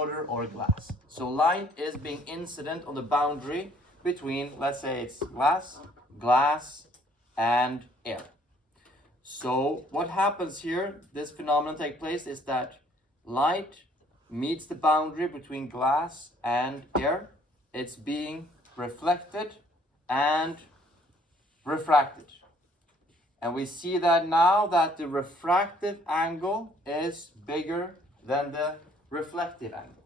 water or glass. So light is being incident on the boundary between, let's say it's glass, and air. So what happens here, this phenomenon takes place, is that light meets the boundary between glass and air. It's being reflected and refracted. And we see that now that the refractive angle is bigger than the reflective angle.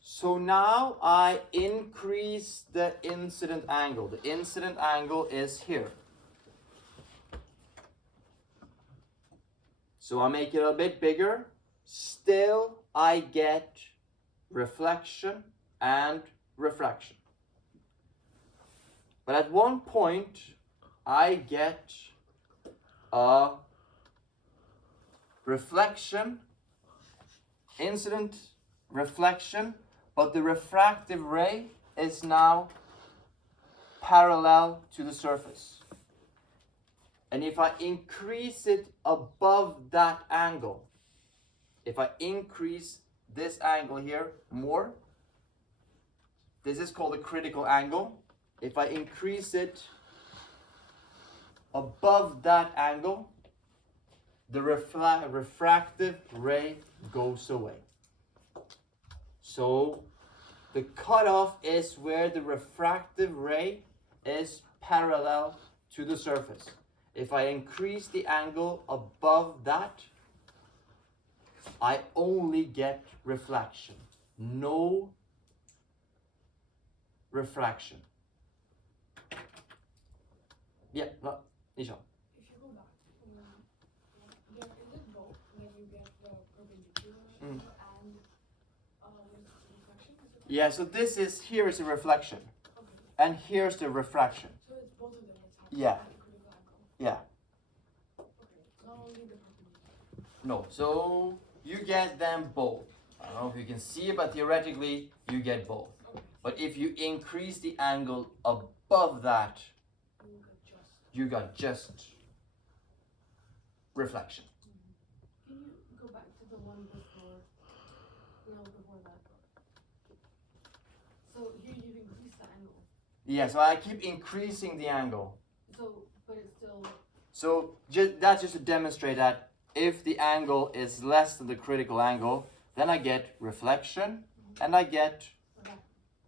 So now I increase the incident angle. The incident angle is here. So I make it a bit bigger. Still I get reflection and refraction. But at one point I get a reflection, incident reflection, but the refractive ray is now parallel to the surface. And if I increase it above that angle, if I increase this angle here more, this is called a critical angle. If I increase it above that angle, the refractive ray goes away. So the cutoff is where the refractive ray is parallel to the surface. If I increase the angle above that, I only get reflection, no refraction. Yeah, no, Isha. If you go back, there is it both when you get the perpendicular and reflection? Yeah, so this is, here is a reflection, Okay. and here's the refraction. So it's both of them that's happening Yeah. at the critical angle. Yeah. Okay. Not only the perpendicular. No, so you get them both. I don't know if you can see it, but theoretically you get both. Okay. But if you increase the angle above that, You got just. you got just reflection. Can you go back to the one before? No, before that. So here you've increased the angle. Yeah, so I keep increasing the angle. So, but it's still. So that's just to demonstrate that if the angle is less than the critical angle, then I get reflection and I get Okay.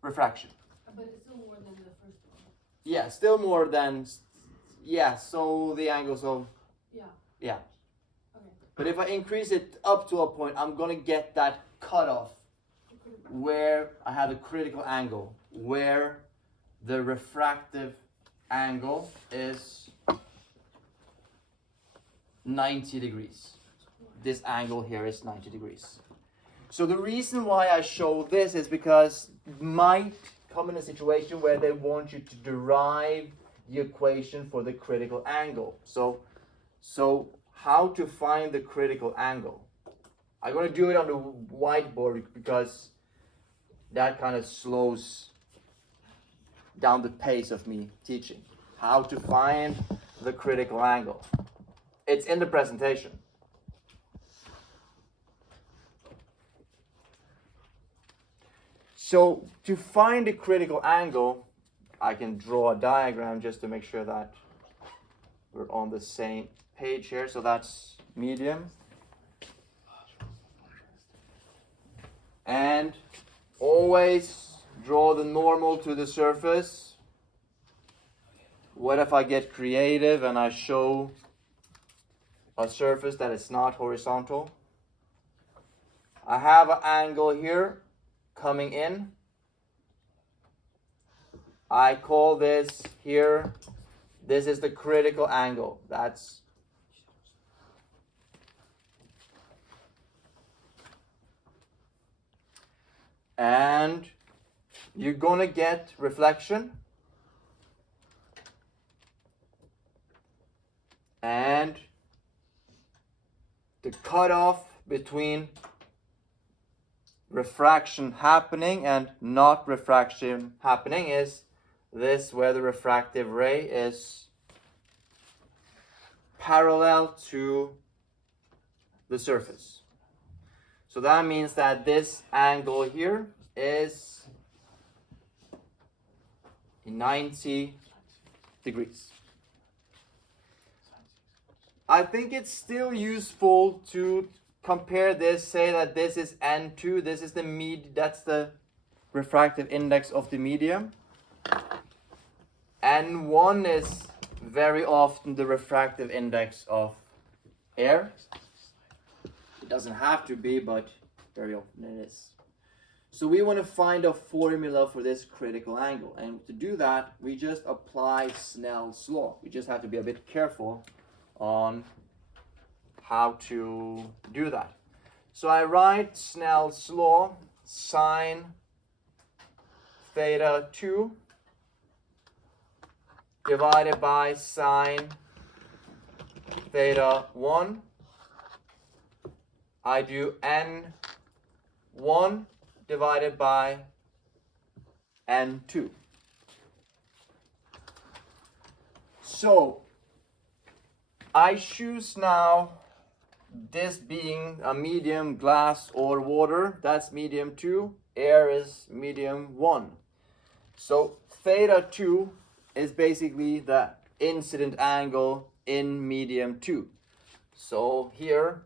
refraction. But it's still more than the first one. Yeah, still more than, yeah, so the angles of, Yeah. yeah. Okay. But if I increase it up to a point, I'm gonna get that cutoff The critical. where I have a critical angle, where the refractive angle is 90 degrees. This angle here is 90 degrees. So the reason why I show this is because it might come in a situation where they want you to derive the equation for the critical angle. So how to find the critical angle? I'm going to do it on the whiteboard because that kind of slows down the pace of me teaching. How to find the critical angle. It's in the presentation. So to find the critical angle, I can draw a diagram just to make sure that we're on the same page here. So that's medium. And always draw the normal to the surface. What if I get creative and I show a surface that is not horizontal? I have an angle here coming in. I call this here, this is the critical angle. That's and you're gonna get reflection and the cutoff between refraction happening and not refraction happening is this, where the refractive ray is parallel to the surface. So that means that this angle here is 90 degrees. I think it's still useful to compare this, say that this is N2, this is that's the refractive index of the medium. N1 is very often the refractive index of air. It doesn't have to be, but very often it is. So we want to find a formula for this critical angle. And to do that, we just apply Snell's law. We just have to be a bit careful on how to do that. So I write Snell's law, sine theta 2 divided by sine theta 1. I do N1 divided by N2. So I choose now this being a medium, glass or water. That's medium 2. Air is medium 1. So theta 2 is basically the incident angle in medium 2. So here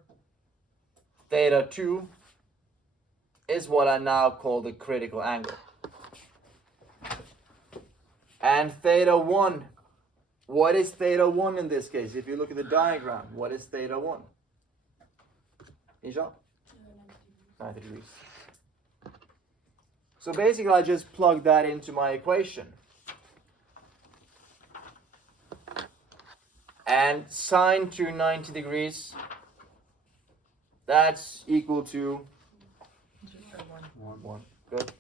theta 2 is what I now call the critical angle. And theta 1, what is theta 1 in this case? If you look at the diagram, what is theta 1? Isha? 90 degrees. So basically I just plug that into my equation. And sine to 90 degrees, that's equal to 1. Good.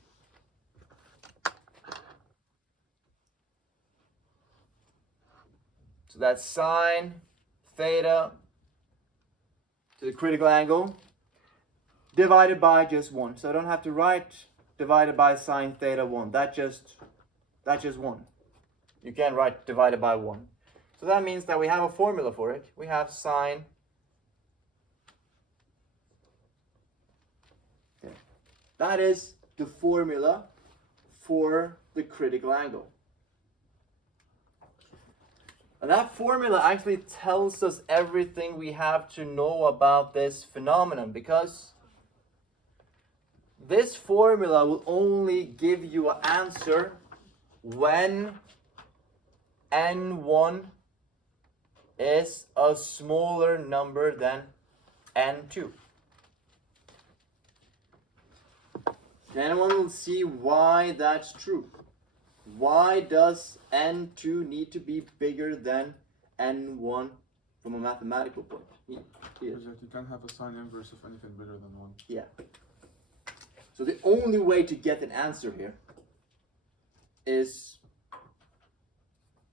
So that's sine theta to the critical angle divided by just 1. So I don't have to write divided by sine theta 1. That's just 1. You can't write divided by 1. So that means that we have a formula for it. We have sine. Okay. That is the formula for the critical angle. And that formula actually tells us everything we have to know about this phenomenon, because this formula will only give you an answer when N1 is a smaller number than N2. Then anyone will see why that's true. Why does N2 need to be bigger than N1 from a mathematical point? Because you can't have a sine inverse of anything bigger than 1. Yeah. So the only way to get an answer here is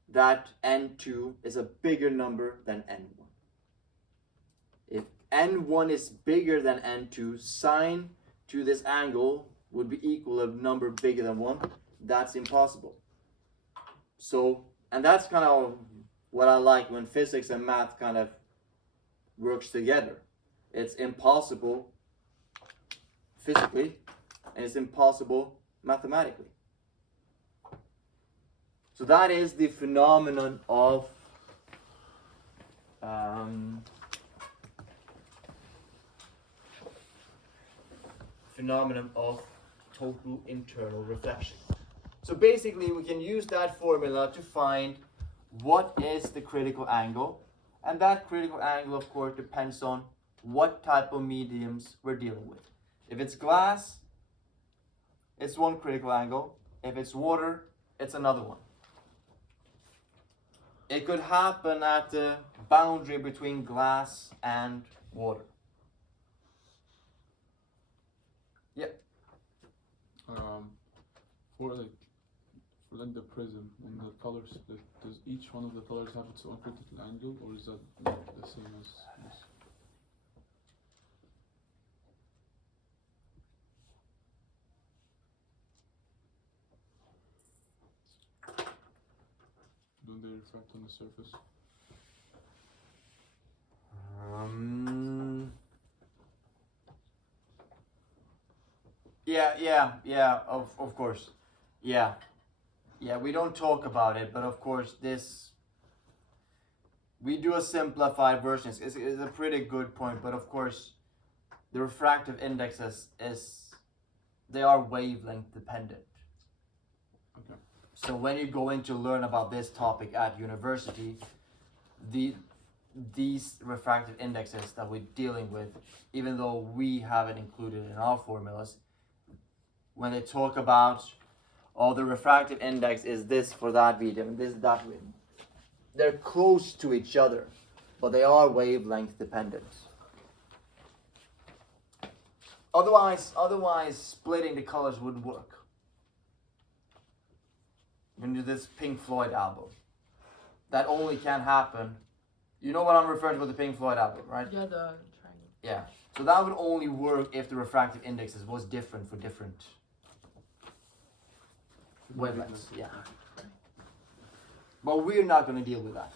that N2 is a bigger number than N1. If N1 is bigger than N2, sine to this angle would be equal to a number bigger than 1. That's impossible. So, and that's kind of what I like when physics and math kind of works together. It's impossible physically, and it's impossible mathematically. So that is the phenomenon of total internal reflection. So basically we can use that formula to find what is the critical angle, and that critical angle of course depends on what type of mediums we're dealing with. If it's glass, it's one critical angle. If it's water, it's another one. It could happen at the boundary between glass and water. Yeah. For like the prism and the color split, does each one of the colors have its own critical angle, or is that like the same as don't they refract on the surface? Yeah, of course. Yeah. Yeah, we don't talk about it, but of course we do a simplified version. It's a pretty good point, but of course the refractive indexes they are wavelength dependent. Okay. So when you go in to learn about this topic at university, these refractive indexes that we're dealing with, even though we have it included in our formulas, when they talk about, oh, the refractive index is this for that medium and this that medium, they're close to each other, but they are wavelength dependent. Otherwise, splitting the colors wouldn't work. When you do this Pink Floyd album, that only can happen. You know what I'm referring to with the Pink Floyd album, right? Yeah, the triangle. Yeah. So that would only work if the refractive indexes was different for different wavelengths. Yeah. But we're not going to deal with that.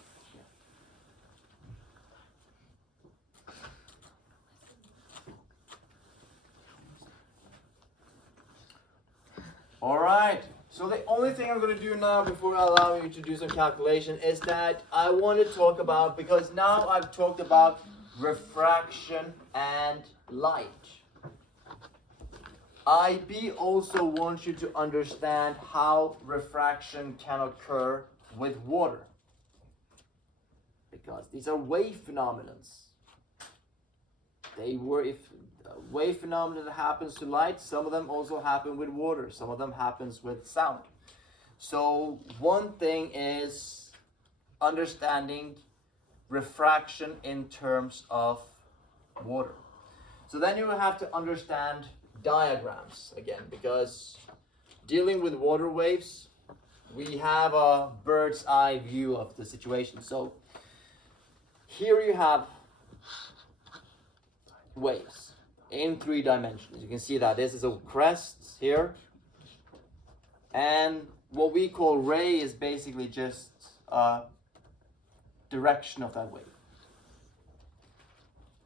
All right. So the only thing I'm going to do now before I allow you to do some calculation is that I want to talk about, because now I've talked about refraction and light. IB also wants you to understand how refraction can occur with water, because these are wave phenomenons. They were, if a wave phenomenon happens to light, some of them also happen with water, some of them happens with sound. So one thing is understanding refraction in terms of water. So then you will have to understand diagrams again, because dealing with water waves, we have a bird's eye view of the situation. So here you have waves in 3 dimensions. You can see that this is a crest here, and what we call ray is basically just a direction of that wave.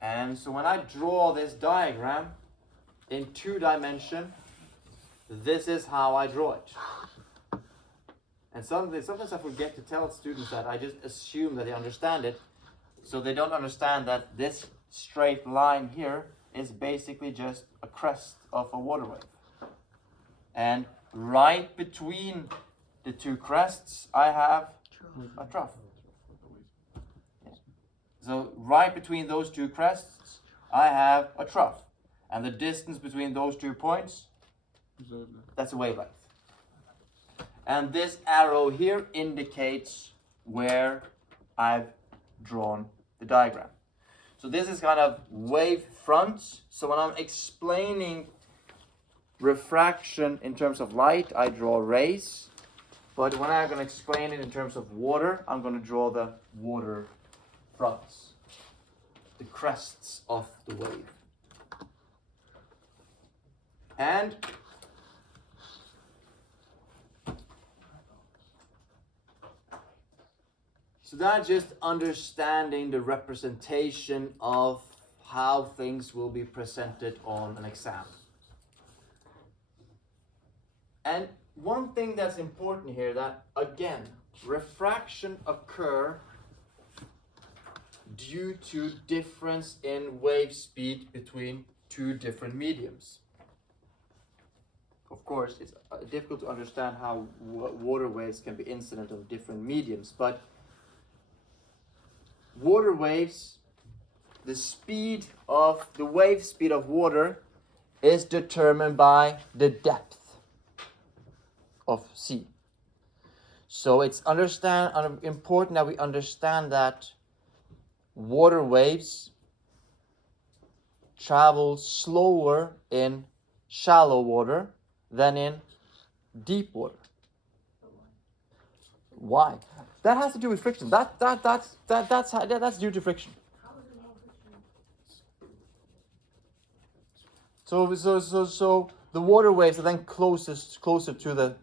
And so when I draw this diagram in 2 dimensions, this is how I draw it. And sometimes I forget to tell students that. I just assume that they understand it, so they don't understand that this straight line here is basically just a crest of a water wave. And right between the 2 crests, I have a trough. Yeah. So right between those 2 crests, I have a trough. And the distance between those 2 points, that's a wavelength. And this arrow here indicates where I've drawn the diagram. So this is kind of wave fronts. So when I'm explaining refraction in terms of light, I draw rays. But when I'm going to explain it in terms of water, I'm going to draw the water fronts, the crests of the wave. And so that's just understanding the representation of how things will be presented on an exam. And one thing that's important here, that again, refraction occur due to difference in wave speed between 2 different mediums. Of course, it's difficult to understand how water waves can be incident on different mediums, but water waves, the wave speed of water is determined by the depth of sea. So it's important that we understand that water waves travel slower in shallow water than in deep water. Why? That has to do with friction. That's due to friction. How is it more friction? So the water waves are then closer to the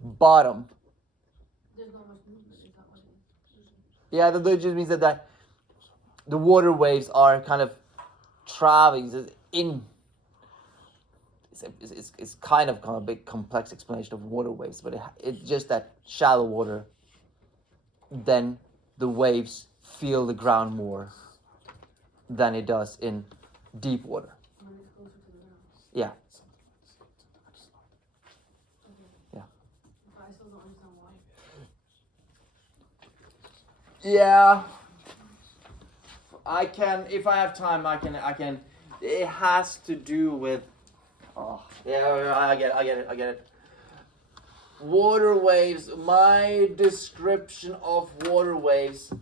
bottom. There's not much movement. Is that what it is? Yeah, that just means that the water waves are kind of traveling in. it's kind of a big complex explanation of water waves, but it's just that shallow water, then the waves feel the ground more than it does in deep water. When it's closer to the ground. Yeah. Okay. Yeah. But I still don't understand why. Yeah. I can, if I have time, I can. It has to do with. Oh, yeah, I get it. Water waves. My description of water waves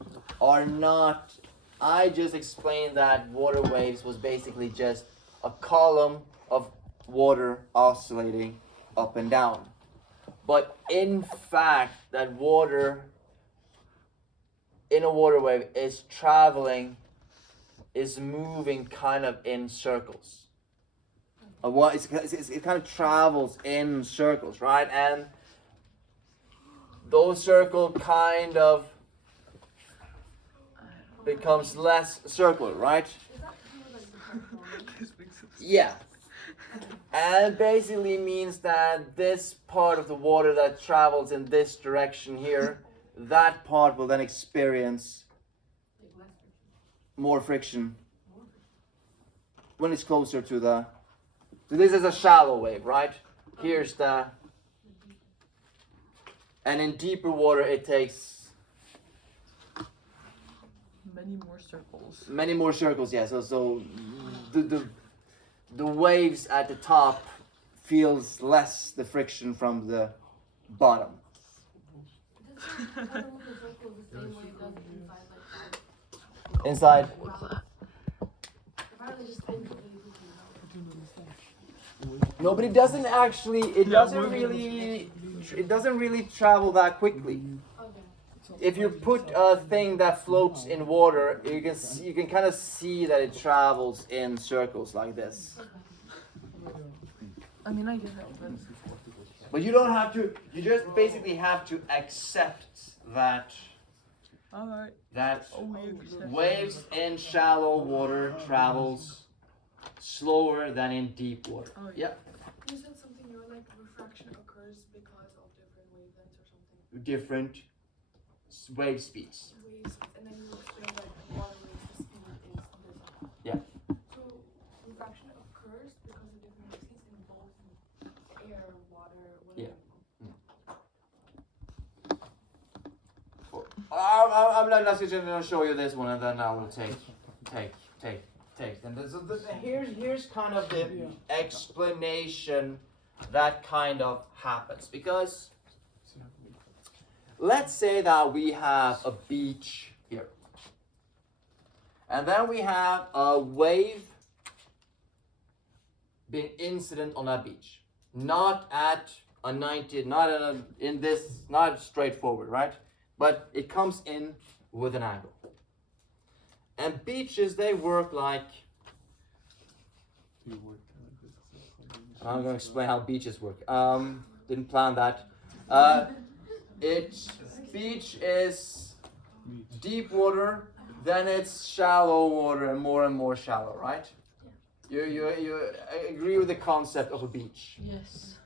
are not. I just explained that water waves was basically just a column of water oscillating up and down. But in fact, that water in a water wave is traveling, is moving kind of in circles. It kind of travels in circles, right? And those circles kind of becomes less circular, right? Is that kind of like the front Yeah. And basically means that this part of the water that travels in this direction here, that part will then experience like less friction. more friction when it's closer to the. So this is a shallow wave, right? Here's the. And in deeper water, it takes Many more circles. many more circles. Yeah. So the waves at the top feels less the friction from the bottom. Does it kind of move the circle the same way it does inside like that? Inside. Apparently just ends up really moving No, but it doesn't actually. It doesn't really travel that quickly. Okay. If you put a thing that floats in water, you can kind of see that it travels in circles like this. I mean, I get it, but But you don't have to. You just basically have to accept that alright. We accept. waves in shallow water travels slower than in deep water. Oh, Yeah, You said something, you were like refraction occurs because of different wavelengths or something. different wave speeds. Waves, and then you explained like water waves, the speed is this. Yeah. So refraction occurs because of different wave speeds in both air, water, whatever. Yeah. I'm just gonna show you this one, and then I will take. And here's kind of the explanation that kind of happens, because let's say that we have a beach here, and then we have a wave being incident on that beach, not at a 90, not straightforward, right? But it comes in with an angle. And beaches, they work like. I'm going to explain how beaches work. Didn't plan that. Beach is deep water, then it's shallow water and more shallow, right? You agree with the concept of a beach. Yes.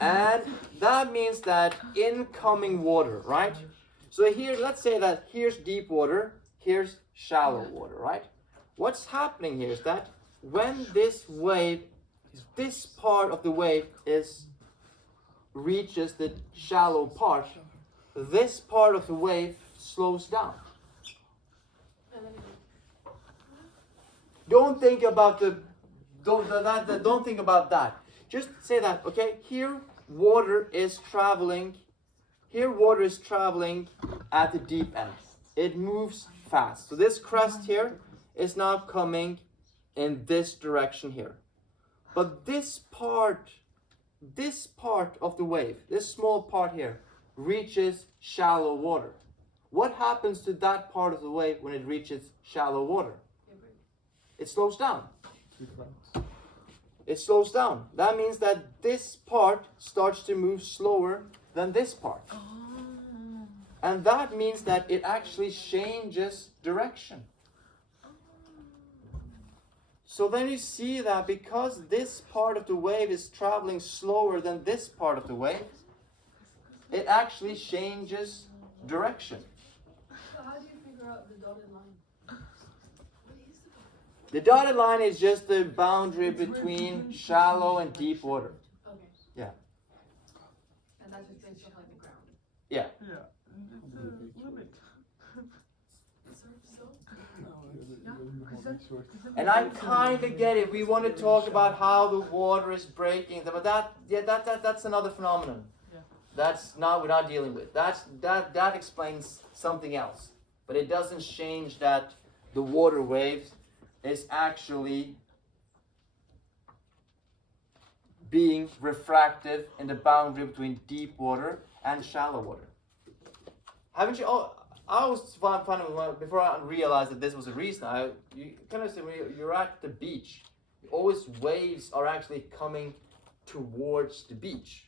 And that means that incoming water, right? So here, let's say that here's deep water, here's shallow water, right? What's happening here is that when this wave, this part of the wave reaches the shallow part, this part of the wave slows down. And then Don't think about don't think about that. Just say that, okay, here water is traveling at the deep end. It moves fast. So this crest here is now coming in this direction here. But this part of the wave, this small part here, reaches shallow water. What happens to that part of the wave when it reaches shallow water? It slows down. It slows down. That means that this part starts to move slower than this part. Oh. And that means that it actually changes direction. So then you see that because this part of the wave is traveling slower than this part of the wave, it actually changes direction. So how do you figure out the dotted line? The dotted line is just the boundary between shallow and deep water. Okay. Yeah. And that's just based on like the ground. Yeah. Yeah. It's a limit. And I kind of get it. We want to talk about how the water is breaking, but that's another phenomenon. Yeah. That's not we're not dealing with. That explains something else, but it doesn't change that the water waves is actually being refractive in the boundary between deep water and shallow water. Haven't you? Oh, I was finding before I realized that this was a reason. You kind of say when you're at the beach, always waves are actually coming towards the beach.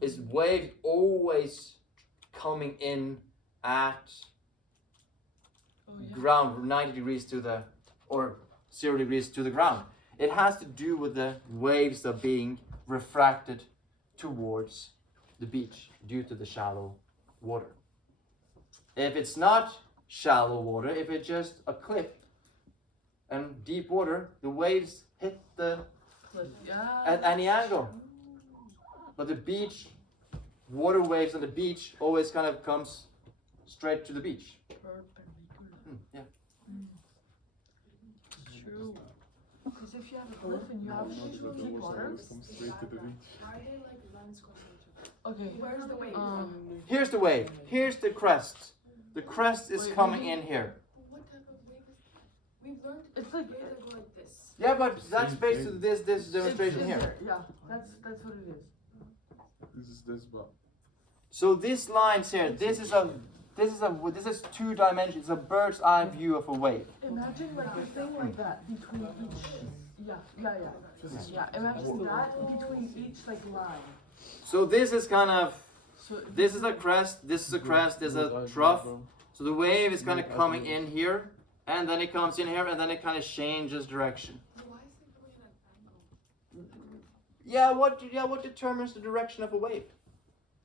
Is wave always coming in at ground 90 degrees to the or 0 degrees to the ground? It has to do with the waves that are being refracted towards the beach due to the shallow water. If it's not shallow water, if it's just a cliff and deep water, the waves hit the at any angle. But the beach, water waves on the beach always kind of comes straight to the beach. Yeah. True. Because if you have a cliff and you have deep water. Straight to the beach. Why are they like lines crossing each other? Okay. Where's the wave? Here's the wave. Here's the crest. The crest is coming in here. What type of wave is that? We've learned It's like waves that go like this. Yeah, but that's based on this demonstration here. Yeah, that's what it is. This is this, but So this lines here, this is two dimensions, a bird's eye view of a wave. Imagine like a thing like that between each. Yeah. Imagine that between each like line. So this is kind of So this is a crest, this is a crest, there's a trough. So the wave is kind of coming in here, and then it comes in here, and then it kind of changes direction. So why is it going at an angle? What determines the direction of a wave?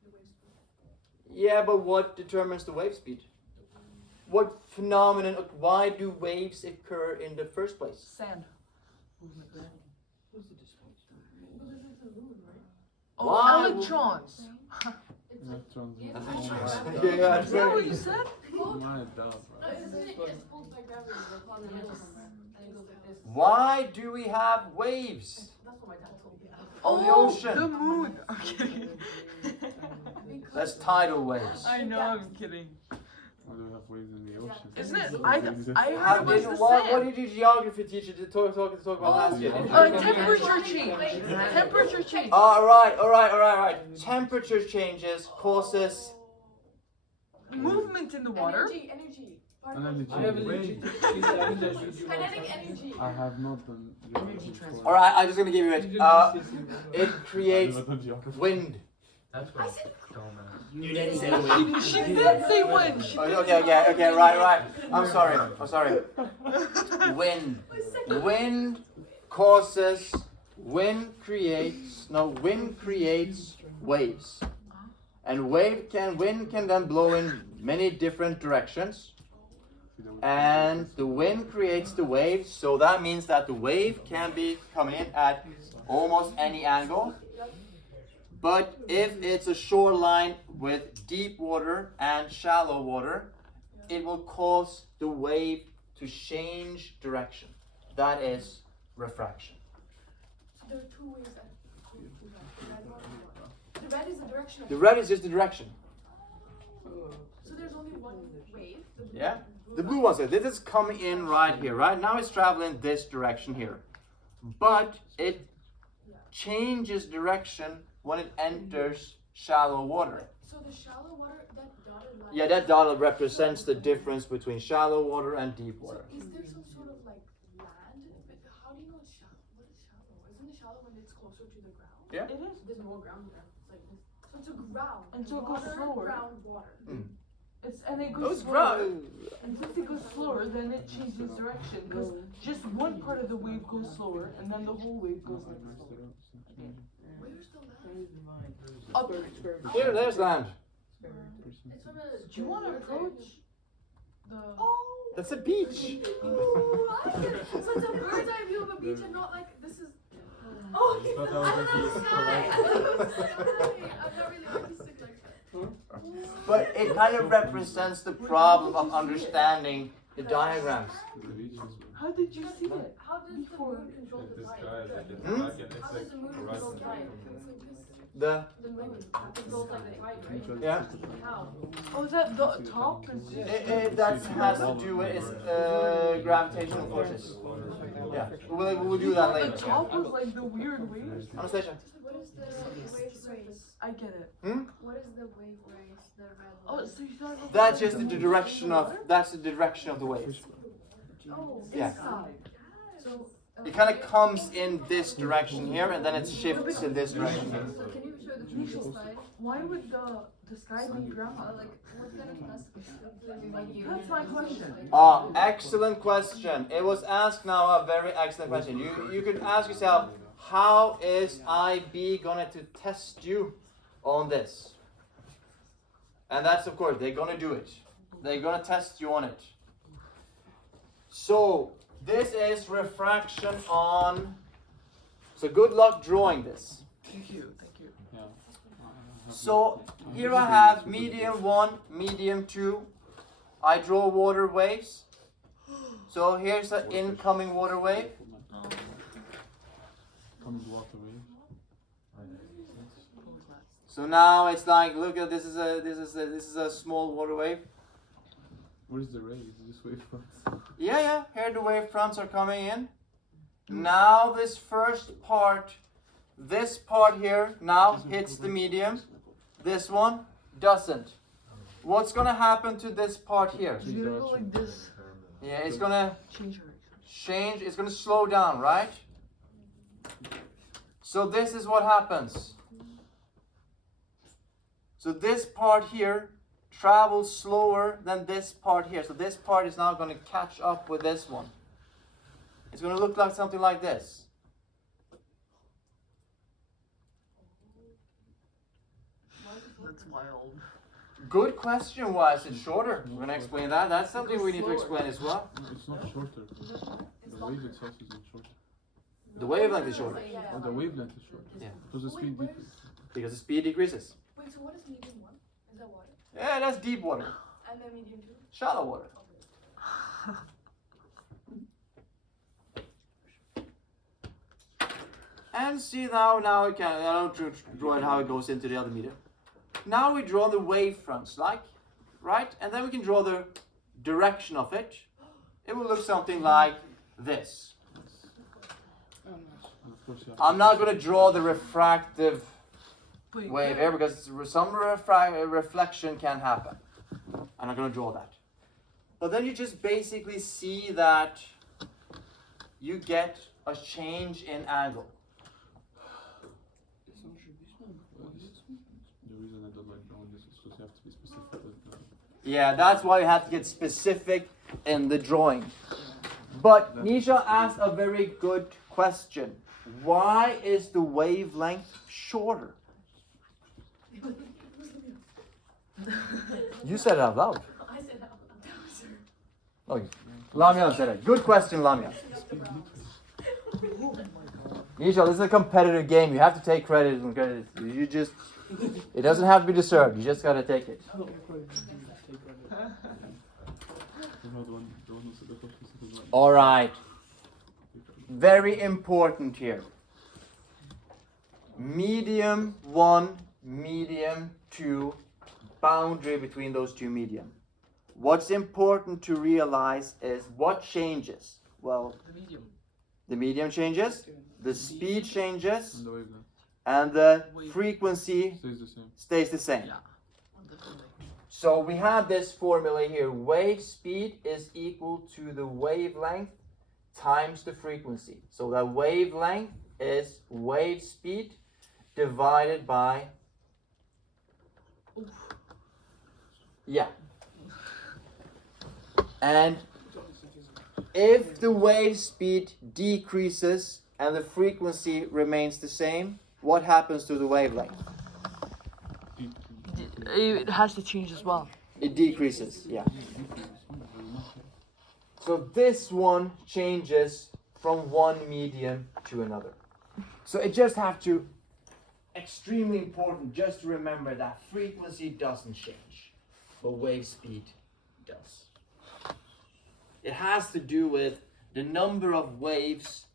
The wave speed. Yeah, but what determines the wave speed? What phenomenon? Why do waves occur in the first place? sand. Movement, right? Because it's a moon, right? Oh, Why? electrons. It's like electrons. Yeah, Yeah, Is that what you said? My dad. no, it's pulled by gravity. They're on the middle somewhere, and it goes like this. Why do we have waves? That's what my dad told me. On the ocean. The moon. Okay. That's tidal waves. I know, I'm kidding. Why do we have waves in the ocean? Isn't it? Waves I How heard it was did, the what sand. did your geography teacher talk about last year? Temperature change. Temperature change. All right. Temperature changes causes. Movement in the water. Energy. An Particles. energy. Kinetic energy. I have not done geography before. All right, I'm just gonna give you it. It creates I've never done geography. wind. That's I what said you didn't say wind. She did say wind. She did Okay, right. I'm sorry. Wind. Wind causes. Wind creates waves, and wind can then blow in many different directions. And the wind creates the wave, so that means that the wave can be coming in at almost any angle. But if it's a shoreline with deep water and shallow water, it will cause the wave to change direction. That is refraction. so there are two waves that do that. The red is the direction of The red is just the direction. So there's only one wave. The blue Yeah? one. The blue one says this is coming in right here. Right now it's traveling this direction here. But it changes direction when it enters shallow water. So the shallow water, that dotted line. Yeah, that dot represents the difference between shallow water and deep So water. is there some sort of like land? How do you know it's shallow? What is shallow? Isn't it shallow when it's closer to the ground? Yeah. It is. There's more ground there. It's like this. So it's a ground. And so it goes water, slower. Ground water. Mm. And it It goes was slower. rough. And since it goes slower, then it changes direction. Because just one part of the wave goes slower, and then the whole wave goes like slower. Where's the land? Up. Here, there's land. It's from a. Do you want to approach the? Oh. That's a beach. Ooh, I get it. So it's a bird's eye view of a beach and not like this is. Oh, I But thought that that was was the sky. I thought it was sky. I'm not really artistic like that. But it kind of represents the problem of understanding the diagrams. How did you see it? How does the Before. moon control the This tide? guy is like, Hmm? How does the moon control the tide? The The moon controls like the tide, right? yeah. How? Oh, is that the top? Is That has to do with its gravitational forces. Yeah, we'll do that The later. top was like the weird wave. Anastasia. What is the wave race? I get it. What is the wave race? The red Oh, line? so you thought it was That's like just the the direction of the wave. Oh, Yeah. inside. so. It kind of comes in this direction here, and then it shifts in this direction here. So can you show the visual side? Why would the sky be ground? Like, what kind of classification? That's my question. Excellent question. It was asked now a very excellent question. You could ask yourself, how is IB going to test you on this? And that's, of course, they're going to do it. They're going to test you on it. So, this is refraction on. So, good luck drawing this. Thank you. Thank you. So, here I have medium 1, medium 2. I draw water waves. So, here's an incoming water wave. So now it's like, look at this is a small water wave. Where's the ray? Is this wave front? Yeah. Here the wave fronts are coming in. Now this first part, this part here now hits the medium. This one doesn't. What's gonna happen to this part here? You're gonna go like this. Yeah, it's gonna Change direction. change. It's gonna slow down, right? So this is what happens. So this part here travels slower than this part here. So this part is now going to catch up with this one. It's going to look like something like this. That's wild. Good question. Why is it shorter? We're going to explain that. That's something we need to explain as well. No, it's not shorter. The wave itself isn't shorter. The wavelength is shorter Oh, the wavelength is shorter. Yeah. Because the speed decreases. because the speed decreases. Wait, so what is medium 1? Is that water? Yeah, that's deep water. And then medium 2? Shallow water. And see now we can, I don't draw it how it goes into the other medium. Now we draw the wave fronts, like, right? And then we can draw the direction of it. It will look something like this. And of course, I'm not going to draw the refractive Wait, wave here because some reflection can happen. I'm not going to draw that. But then you just basically see that you get a change in angle. The reason I don't like drawing this is because you have to be specific with Yeah, that's why you have to get specific in the drawing. But Nisha asked a very good question. Why is the wavelength shorter? You said it out loud. I said that. Oh, Lamia said it. Good question, Lamia. Nisha, this is a competitive game. You have to take credit and credit. You just, it doesn't have to be deserved. You just gotta take it. All right. Very important here. Medium 1, medium 2, boundary between those two medium. What's important to realize is what changes? Well, The medium. the medium changes, the speed changes, And the wavelength and the frequency stays the same. stays the same. Yeah. Definitely. So we have this formula here. Wave speed is equal to the wavelength times the frequency. So the wavelength is wave speed divided by, yeah, And if the wave speed decreases and the frequency remains the same, what happens to the wavelength? It has to change as well. It decreases, yeah. So this one changes from one medium to another. So it just have to, extremely important, just to remember that frequency doesn't change, but wave speed does. It has to do with the number of waves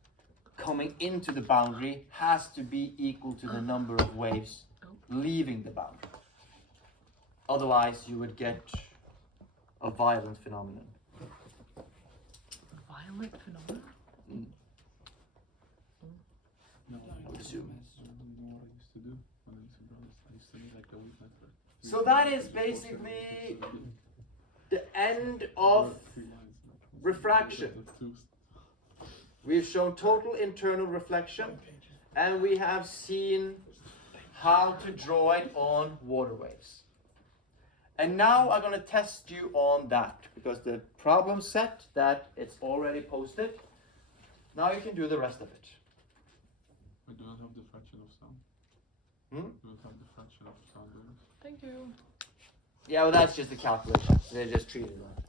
coming into the boundary has to be equal to the number of waves leaving the boundary. Otherwise, you would get a violent phenomenon. Violent phenomenon? No, I would assume. You know what I used to do when I used to draw this? I used to do like a weekend. So that is basically the end of refraction. We've shown total internal reflection, and we have seen how to draw it on water waves. And now I'm going to test you on that, because the problem set that it's already posted. Now you can do the rest of it. I do not have the fraction of sound. Hmm? Do not have the fraction of sound. Thank you. Yeah, well, that's just the calculation. They just treat it like that.